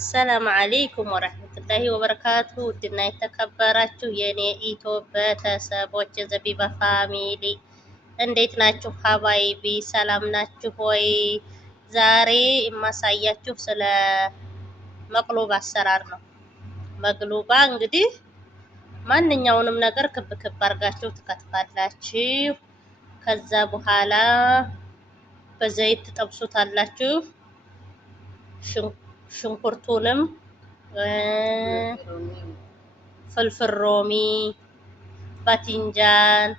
ሰላም አለይኩም ወረህመቱላሂ ወበረካቱ። ውድና የተከበራችሁ የኔ ኢትዮ ቤተሰቦች የዘቢባ ፋሚሊ እንዴት ናችሁ? ሀባይቢ ሰላም ናችሁ ወይ? ዛሬ የማሳያችሁ ስለ መቅሉባ አሰራር ነው። መቅሉባ እንግዲህ ማንኛውንም ነገር ክብ ክብ አድርጋችሁ ትከትፋላችሁ። ከዛ በኋላ በዘይት ትጠብሱታላችሁ። ሽንኩርቱንም ፍልፍል ሮሚ፣ ባቲንጃን፣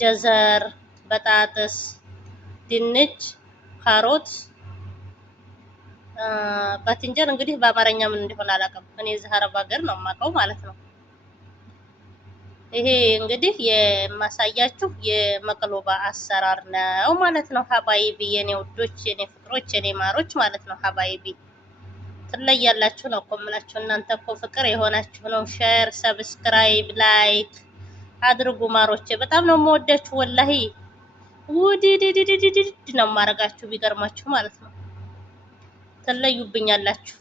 ጀዘር፣ በጣጥስ፣ ድንች፣ ካሮት። ባቲንጃን እንግዲህ በአማርኛ ምን እንደሆነ አላውቅም። እኔ እዚህ አረብ ሀገር ነው የማውቀው ማለት ነው። ይሄ እንግዲህ የማሳያችሁ የመቅሉባ አሰራር ነው ማለት ነው። ሀባይቢ የኔ ውዶች፣ የኔ ፍቅሮች፣ የኔ ማሮች ማለት ነው። ሀባይቢ ትለያላችሁ ነው እኮ የምላችሁ። እናንተ እኮ ፍቅር የሆናችሁ ነው። ሼር፣ ሰብስክራይብ፣ ላይክ አድርጉ ማሮቼ። በጣም ነው የምወዳችሁ ወላሂ። ውድድድድድድ ነው የማረጋችሁ ቢገርማችሁ ማለት ነው። ትለዩብኛላችሁ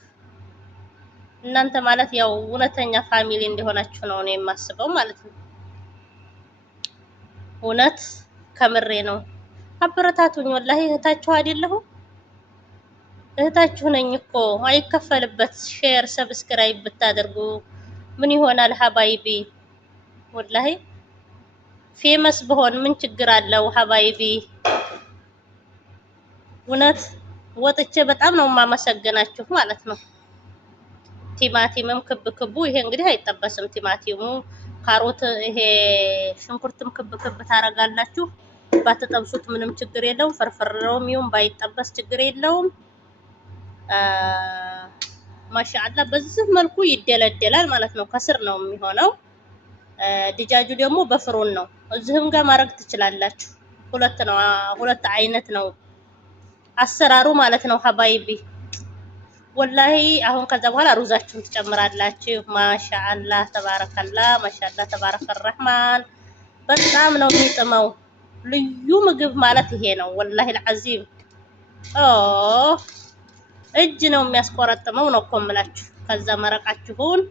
እናንተ ማለት ያው እውነተኛ ፋሚሊ እንደሆናችሁ ነው እኔ የማስበው ማለት ነው። እውነት ከምሬ ነው። አበረታቱኝ ወላሂ። እህታችሁ አይደለሁ? እህታችሁ ነኝ እኮ። አይከፈልበት ሼር ሰብስክራይብ ብታደርጉ ምን ይሆናል ሀባይቢ? ወላሂ ፌመስ በሆን ምን ችግር አለው ሀባይቢ? እውነት ወጥቼ በጣም ነው የማመሰግናችሁ ማለት ነው። ቲማቲምም ክብ ክቡ ይሄ እንግዲህ አይጠበስም። ቲማቲሙ፣ ካሮት፣ ይሄ ሽንኩርትም ክብ ክብ ታረጋላችሁ። ባትጠብሱት ምንም ችግር የለውም። ፍርፍር ሮሚውም ባይጠበስ ችግር የለውም። ማሻአላ በዚህ መልኩ ይደለደላል ማለት ነው። ከስር ነው የሚሆነው። ድጃጁ ደግሞ በፍሩን ነው። እዚህም ጋር ማድረግ ትችላላችሁ። ሁለት አይነት ነው አሰራሩ ማለት ነው ሀባይቢ ወላሂ። አሁን ከዛ በኋላ ሩዛችሁን ትጨምራላችሁ። ማሻአላ ተባረከላ፣ ማሻአላ ተባረከ ረህማን። በጣም ነው የሚጥመው። ልዩ ምግብ ማለት ይሄ ነው ወላሂ አልዓዚም። እጅ ነው የሚያስቆረጥመው ነው እኮ የምላችሁ። ከዛ መረቃችሁን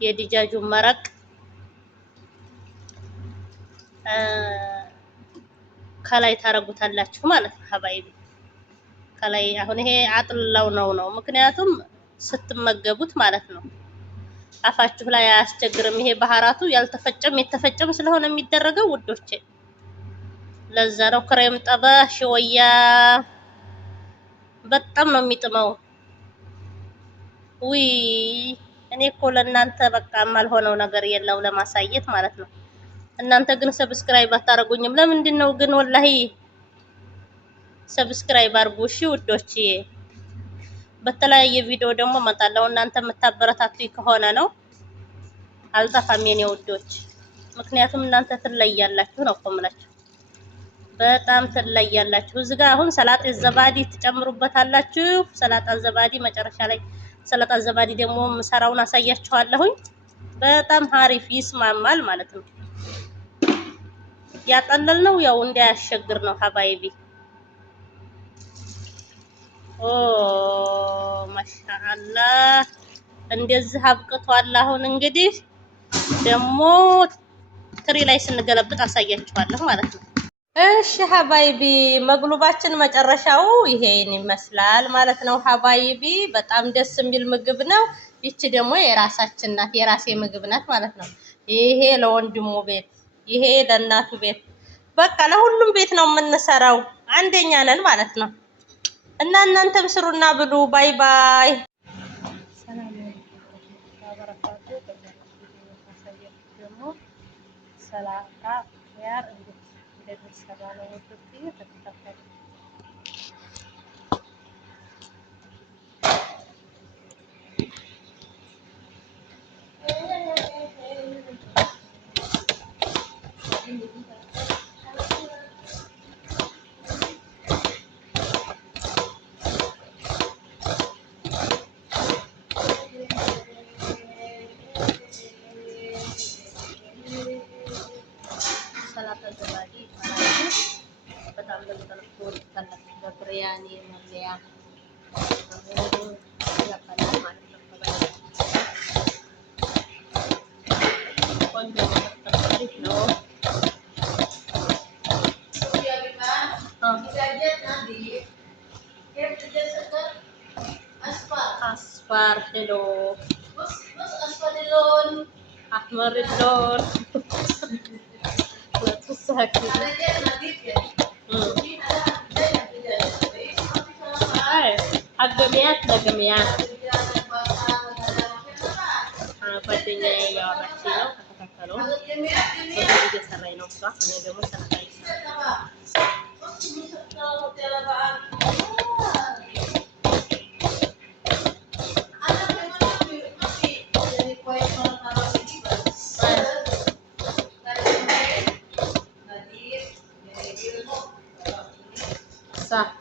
የድጃጁን መረቅ ከላይ ታረጉታላችሁ ማለት ነው ሀባይቢ። ከላይ አሁን ይሄ አጥላው ነው ምክንያቱም ስትመገቡት ማለት ነው አፋችሁ ላይ አያስቸግርም። ይሄ ባህራቱ ያልተፈጨም የተፈጨም ስለሆነ የሚደረገው ውዶቼ፣ ለዛ ነው። ክሬም ጠበ ሽወያ በጣም ነው የሚጥመው። ውይ እኔ እኮ ለእናንተ በቃ የማልሆነው ነገር የለው ለማሳየት ማለት ነው። እናንተ ግን ሰብስክራይብ አታረጉኝም። ለምንድን ነው ግን? ወላሂ ሰብስክራይብ አድርጉ እሺ ውዶች። በተለያየ ቪዲዮ ደግሞ እመጣለሁ። እናንተ የምታበረታቱኝ ከሆነ ነው። አልጠፋም የኔ ውዶች። ምክንያቱም እናንተ ትለያላችሁ ነው እኮ የምላችሁ። በጣም ትለያላችሁ። እዚህ ጋር አሁን ሰላጣ ዘባዲ ትጨምሩበታላችሁ። ሰላጣ ዘባዲ መጨረሻ ላይ ሰላጣ ዘባዲ ደግሞ ምሰራውን አሳያችኋለሁኝ። በጣም ሀሪፍ ይስማማል ማለት ነው። ያጠለል ነው ያው እንዳያሸግር ነው ሀባይቢ። ማሻአላ እንደዚህ አብቅቷል። አሁን እንግዲህ ደግሞ ትሪ ላይ ስንገለብጥ አሳያችኋለሁ ማለት ነው። እሺ ሀባይቢ መቅሉባችን መጨረሻው ይሄን ይመስላል ማለት ነው ሀባይቢ። በጣም ደስ የሚል ምግብ ነው። ይቺ ደግሞ የራሳችን ናት፣ የራሴ ምግብ ናት ማለት ነው። ይሄ ለወንድሙ ቤት፣ ይሄ ለእናቱ ቤት፣ በቃ ለሁሉም ቤት ነው የምንሰራው። አንደኛ ነን ማለት ነው። እና እናንተም ስሩና ብሉ። ባይ ባይ። ሰላጣ ያር እንደሚሰራ ነው ተከታተሉ። ሰላጣ ዘባዲ ማለት በጣም ለምታለፉት በብሪያኒ መብለያ ያፈላል ማለት ነው። ቆንጆ አሪፍ ነው። أصفر حلو بص أصفر اللون أحمر اللون لا تحسها كذا الجميات لجميات ጓደኛ ያወራችኝ ነው። ተከታተሉ። ወደ ሰራይ ነው እሷ እኔ ደግሞ ሰራይ صح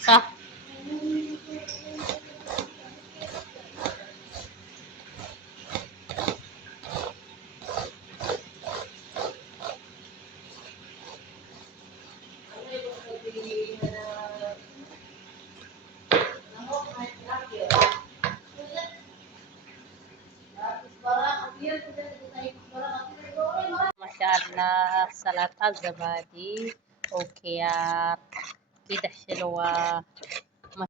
صح masyaallah salata zabadi وخيار كده حلوة